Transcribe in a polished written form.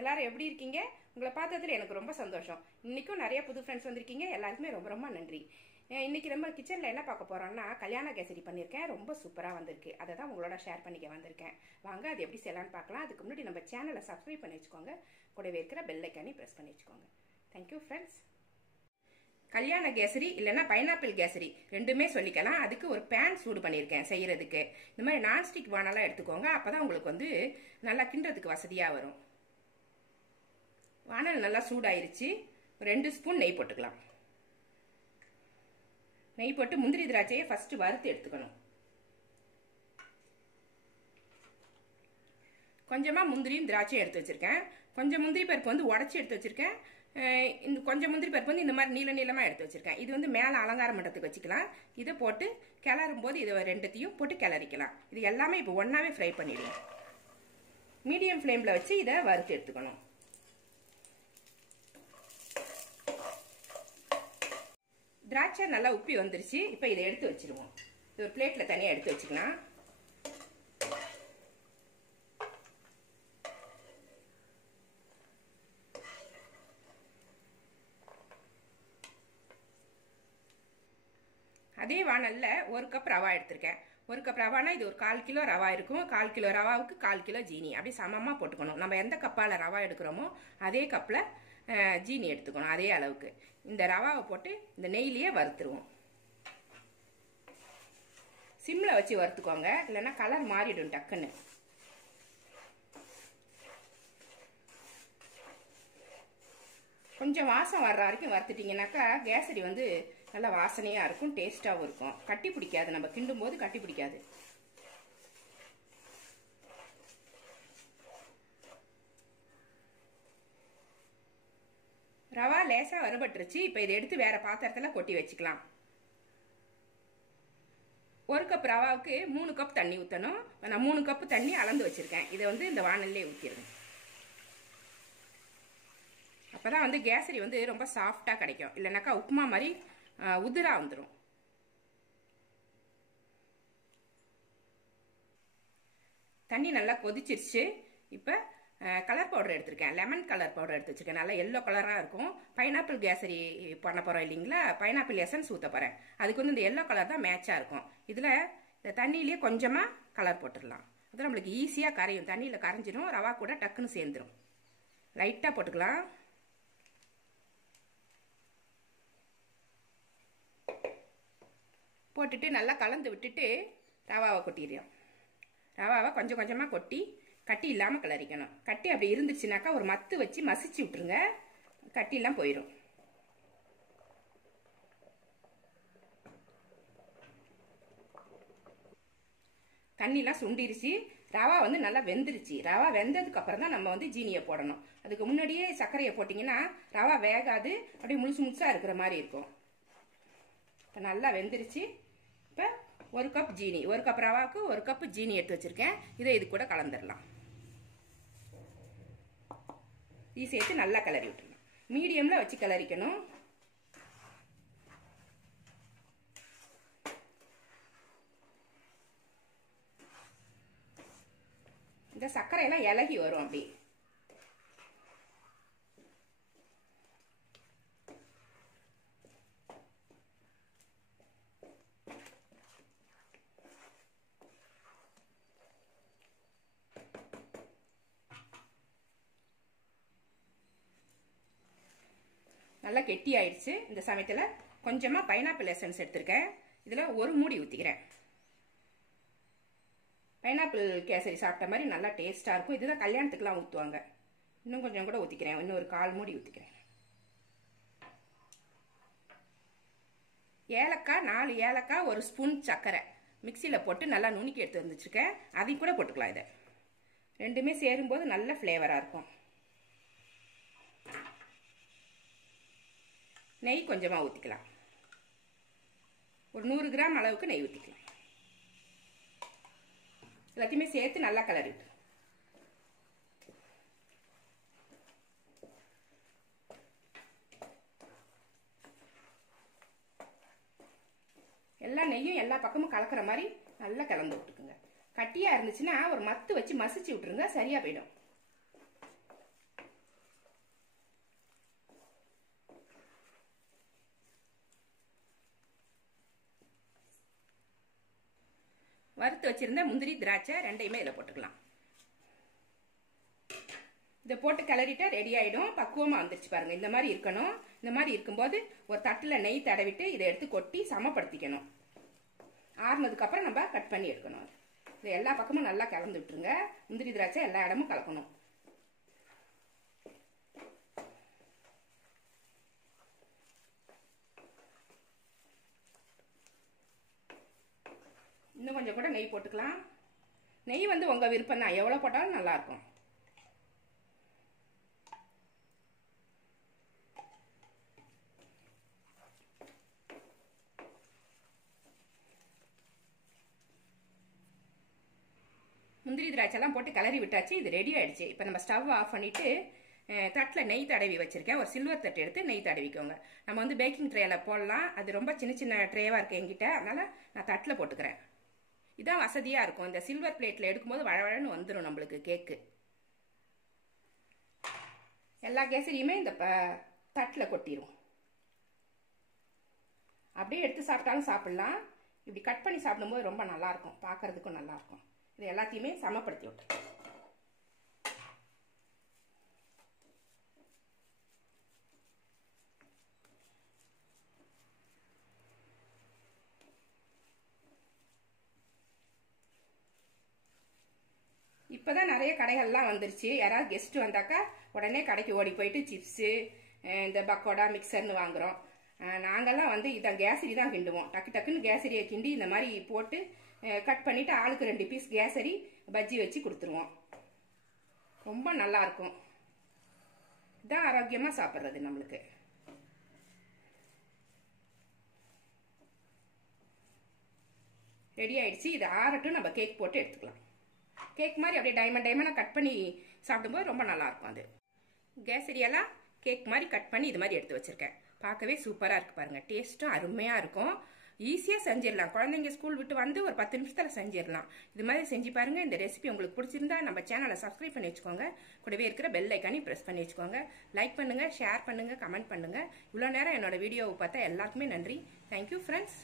எல்லாரும் எப்படி இருக்கீங்க? உங்களை பார்த்ததுல எனக்கு ரொம்ப சந்தோஷம். இன்னைக்கும் நிறைய புது ஃப்ரெண்ட்ஸ் வந்திருக்கீங்க. எல்லாருக்குமே ரொம்ப ரொம்ப நன்றி. இன்னைக்கு நம்ம கிச்சனில் என்ன பார்க்க போறோம்னா கல்யாண கேசரி பண்ணியிருக்கேன். ரொம்ப சூப்பராக வந்திருக்கு. அதை தான் உங்களோட ஷேர் பண்ணிக்க வந்திருக்கேன். வாங்க அது எப்படி செய்யலான்னு பார்க்கலாம். அதுக்கு முன்னாடி நம்ம சேனலை சப்ஸ்கிரைப் பண்ணி வச்சுக்கோங்க. கூடவே இருக்கிற பெல் ஐக்கானே ப்ரெஸ் பண்ணி வச்சுக்கோங்க. Thank you friends. கல்யாண கேசரி இல்லைன்னா பைனாப்பிள் கேசரி ரெண்டுமே சொல்லிக்கலாம். அதுக்கு ஒரு பேன் சூடு பண்ணியிருக்கேன் செய்யறதுக்கு. இந்த மாதிரி நான்ஸ்டிக் வானலாம் எடுத்துக்கோங்க. அப்பதான் உங்களுக்கு வந்து நல்லா கிண்டுறதுக்கு வசதியா வரும். வானல் நல்லா சூடாயிருச்சு. 2 ஸ்பூன் நெய் போட்டுக்கலாம். நெய் போட்டு முந்திரி திராட்சையை ஃபர்ஸ்ட் வறுத்து எடுத்துக்கணும். கொஞ்சமா முந்திரியும் திராட்சையும் எடுத்து வச்சிருக்கேன். கொஞ்சம் முந்திரி பருப்பு வந்து உடச்சி எடுத்து வச்சிருக்கேன். இந்த கொஞ்சம் முந்திரி பருப்பு வந்து இந்த மாதிரி நீள நீளமா எடுத்து வச்சிருக்கேன். இது வந்து மேல அலங்காரம் பண்ணுறதுக்கு வச்சுக்கலாம். இதை போட்டு கிளறும் போது இதை ரெண்டுத்தையும் போட்டு கிளறிக்கலாம். இது எல்லாமே இப்போ ஒன்னாவே ஃப்ரை பண்ணிடுவோம். மீடியம் ஃப்ளேம்ல வச்சு இதை வறுத்து எடுத்துக்கணும். திராட்சை நல்லா உப்பி வந்துருச்சு. இப்போ இதை எடுத்து வச்சிருவோம். இது ஒரு பிளேட்ல தனியா எடுத்து வச்சுக்கலாம். அதே வானல்ல 1 கப் ரவா எடுத்திருக்கேன். 1 கப் ரவானா இது ஒரு 1/4 கிலோ ரவா இருக்கும். 1/4 கிலோ ரவாவுக்கு 1/4 கிலோ ஜீனி அப்படி சமமா போட்டுக்கணும். நம்ம எந்த கப்பால ரவா எடுக்கிறோமோ அதே கப்ல ஜீனி எடுத்துக்கணும். அதே அளவுக்கு இந்த ரவாவை போட்டு இந்த நெய்லியே வறுத்துருவோம். சிம்ல வச்சு வறுத்துக்கோங்க, இல்லைன்னா கலர் மாறிடும் டக்குன்னு. கொஞ்சம் வாசம் வர்ற வரைக்கும் வறுத்துட்டீங்கன்னாக்கா கேசரி வந்து நல்லா வாசனையா இருக்கும், டேஸ்டாவும் இருக்கும். கட்டி பிடிக்காது, நம்ம கிண்டும் போது கட்டி பிடிக்காது. ரவா லேசா வறுபட்டுருச்சு. இப்ப இதை எடுத்து வேற பாத்திரத்துல கொட்டி வச்சுக்கலாம். 1 கப் ரவாவுக்கு 3 கப் தண்ணி ஊற்றணும். நான் 3 கப் தண்ணி அளந்து வச்சிருக்கேன். இதை வந்து இந்த வானல்லே ஊற்றிடுங்க. அப்பதான் வந்து கேசரி வந்து ரொம்ப சாஃப்டா கிடைக்கும். இல்லைனாக்கா உப்புமா மாதிரி உதிரா வந்துடும். தண்ணி நல்லா கொதிச்சிருச்சு. இப்ப கலர் பவுடர் எடுத்திருக்கேன். லெமன் கலர் பவுடர் எடுத்து வச்சிருக்கேன். நல்லா எல்லோ கலரா இருக்கும். பைனாப்பிள் கேசரி பண்ண போறோம் இல்லைங்களா, பைனாப்பிள் எசன்ஸ் ஊத்த போறேன். அதுக்கு வந்து இந்த எல்லோ கலர் தான் மேட்சா இருக்கும். இதுல இந்த தண்ணியிலேயே கொஞ்சமா கலர் போட்டுடலாம். அது நம்மளுக்கு ஈஸியா கரையும். தண்ணியில கரைஞ்சிடும், ரவா கூட டக்குன்னு சேர்ந்துடும். லைட்டா போட்டுக்கலாம். போட்டுட்டு நல்லா கலந்து விட்டுட்டு ரவாவை கொட்டிடுறோம். ரவாவை கொஞ்சம் கொஞ்சமா கொட்டி கட்டி இல்லாம கிளறிக்கணும். கட்டி அப்படி இருந்துச்சுனாக்கா ஒரு மத்து வச்சு மசிச்சு விட்டுருங்க, கட்டி எல்லாம் போயிடும். தண்ணிலாம் சுண்டிருச்சு. ரவா வந்து நல்லா வெந்துருச்சு. ரவா வெந்ததுக்கு அப்புறம் தான் நம்ம வந்து ஜீனியை போடணும். அதுக்கு முன்னாடியே சர்க்கரையை போட்டீங்கன்னா ரவா வேகாது, அப்படியே முழுசு முழுசா இருக்கிற மாதிரி இருக்கும். இப்போ நல்லா வெந்துருச்சு. இப்போ 1 கப் ஜீனி, 1 கப் ரவாவுக்கு 1 கப் ஜீனி எடுத்து வச்சிருக்கேன். இதை இது கூட கலந்துடலாம். இது சேர்த்து நல்லா கிளறி விட்டுருணும். மீடியம்ல வச்சு கிளறிக்கணும். இந்த சர்க்கரை எல்லாம் இலகி வரும். அப்படி நல்லா கெட்டி ஆயிடுச்சு. இந்த சமயத்துல கொஞ்சமா பைனாப்பிள் எசன்ஸ் எடுத்திருக்கேன். இதுல ஒரு மூடி ஊத்திக்கிறேன். பைனாப்பிள் கேசரி சாப்பிட்ட மாதிரி நல்லா டேஸ்டா இருக்கும். இதுதான் கல்யாணத்துக்குலாம் ஊத்துவாங்க. இன்னும் கொஞ்சம் கூட ஊத்திக்கிறேன். இன்னும் ஒரு 1/4 மூடி ஊத்திக்கிறேன். ஏலக்காய் 4 ஏலக்காய், 1 ஸ்பூன் சர்க்கரை மிக்சியில போட்டு நல்லா நுணுக்கி எடுத்து வந்துச்சிருக்கேன். அதையும் கூட போட்டுக்கலாம். இதை ரெண்டுமே சேரும்போது நல்ல ஃப்ளேவரா இருக்கும். நெய் கொஞ்சமா ஊத்திக்கலாம். ஒரு 100 கிராம் அளவுக்கு நெய் ஊத்திக்கலாம். எல்லாத்தையுமே சேர்த்து நல்லா கிளறிட்டு எல்லா நெய்யும் எல்லா பக்கமும் கலக்கிற மாதிரி நல்லா கலந்து விட்டுக்குங்க. கட்டியா இருந்துச்சுன்னா ஒரு மத்து வச்சு மசிச்சு விட்டுருங்க, சரியா போயிடும். வறுத்து வச்சிருந்த முந்திரி திராட்சை ரெண்டையுமே இதில் போட்டுக்கலாம். இதை போட்டு கிளறிட்டா ரெடி ஆகிடும். பக்குவமாக வந்துருச்சு பாருங்கள். இந்த மாதிரி இருக்கணும். இந்த மாதிரி இருக்கும்போது ஒரு தட்டில் நெய் தடவிட்டு இதை எடுத்து கொட்டி சமப்படுத்திக்கணும். ஆறுனதுக்கப்புறம் நம்ம கட் பண்ணி எடுக்கணும். இது எல்லா பக்கமும் நல்லா கலந்து விட்டுருங்க. முந்திரி திராட்சை எல்லா இடமும் கலக்கணும். இன்னும் கொஞ்சம் கூட நெய் போட்டுக்கலாம். நெய் வந்து உங்கள் விருப்பம் தான், எவ்வளோ போட்டாலும் நல்லாயிருக்கும். முந்திரி திராட்சைலாம் போட்டு கிளறி விட்டாச்சு. இது ரெடி ஆயிடுச்சு. இப்போ நம்ம ஸ்டவ் ஆஃப் பண்ணிவிட்டு தட்டில் நெய் தடவி வச்சுருக்கேன். ஒரு சில்வர் தட்டு எடுத்து நெய் தடவிக்கோங்க. நம்ம வந்து பேக்கிங் ட்ரேயில் போடலாம். அது ரொம்ப சின்ன சின்ன ட்ரேவாக இருக்குது என்கிட்ட, அதனால் நான் தட்டில் போட்டுக்கிறேன். இதான் வசதியாக இருக்கும். இந்த சில்வர் பிளேட்டில் எடுக்கும்போது வழவழன்னு வந்துடும் நம்மளுக்கு கேக்கு. எல்லா கேசரியுமே இந்த தட்டில் கொட்டிடும். அப்படியே எடுத்து சாப்பிட்டாலும் சாப்பிட்லாம். இப்படி கட் பண்ணி சாப்பிடும்போது ரொம்ப நல்லாயிருக்கும், பார்க்குறதுக்கும் நல்லாயிருக்கும். இது எல்லாத்தையுமே சமப்படுத்தி விட்டு இப்போதான் நிறைய கடைகள்லாம் வந்துருச்சு. யாராவது கெஸ்ட் வந்தாக்கா உடனே கடைக்கு ஓடி போயிட்டு சிப்ஸு இந்த பக்கோடா மிக்சர்னு வாங்குகிறோம். நாங்கள்லாம் வந்து இதான் கேசரி தான் கிண்டுவோம். டக்கு டக்குன்னு கேசரியை கிண்டி இந்த மாதிரி போட்டு கட் பண்ணிவிட்டு ஆளுக்கு 2 பீஸ் கேசரி பஜ்ஜி வச்சு கொடுத்துருவோம். ரொம்ப நல்லாயிருக்கும். இதான் ஆரோக்கியமாக சாப்பிட்றது நம்மளுக்கு. ரெடி ஆயிடுச்சு. இது ஆறட்டும், நம்ம கேக் போட்டு எடுத்துக்கலாம். கேக் மாதிரி அப்படியே டைமண்டாக கட் பண்ணி சாப்பிடும்போது ரொம்ப நல்லாயிருக்கும். அது கேசரியெல்லாம் கேக் மாதிரி கட் பண்ணி இது மாதிரி எடுத்து வச்சுருக்கேன். பார்க்கவே சூப்பராக இருக்குது பாருங்கள். டேஸ்ட்டும் அருமையாக இருக்கும். ஈஸியாக செஞ்சிடலாம். குழந்தைங்க ஸ்கூல் விட்டு வந்து ஒரு 10 நிமிஷத்தில் செஞ்சிடலாம். இது மாதிரி செஞ்சு பாருங்கள். இந்த ரெசிபி உங்களுக்கு பிடிச்சிருந்தா நம்ம சேனலை சப்ஸ்கிரைப் பண்ணி வச்சுக்கோங்க. கூடவே இருக்கிற பெல் ஐக்கானையும் ப்ரெஸ் பண்ணி வச்சுக்கோங்க. லைக் பண்ணுங்கள், ஷேர் பண்ணுங்கள், கமெண்ட் பண்ணுங்கள். இவ்வளோ நேரம் என்னோட வீடியோவை பார்த்தா எல்லாருக்குமே நன்றி. Thank you friends.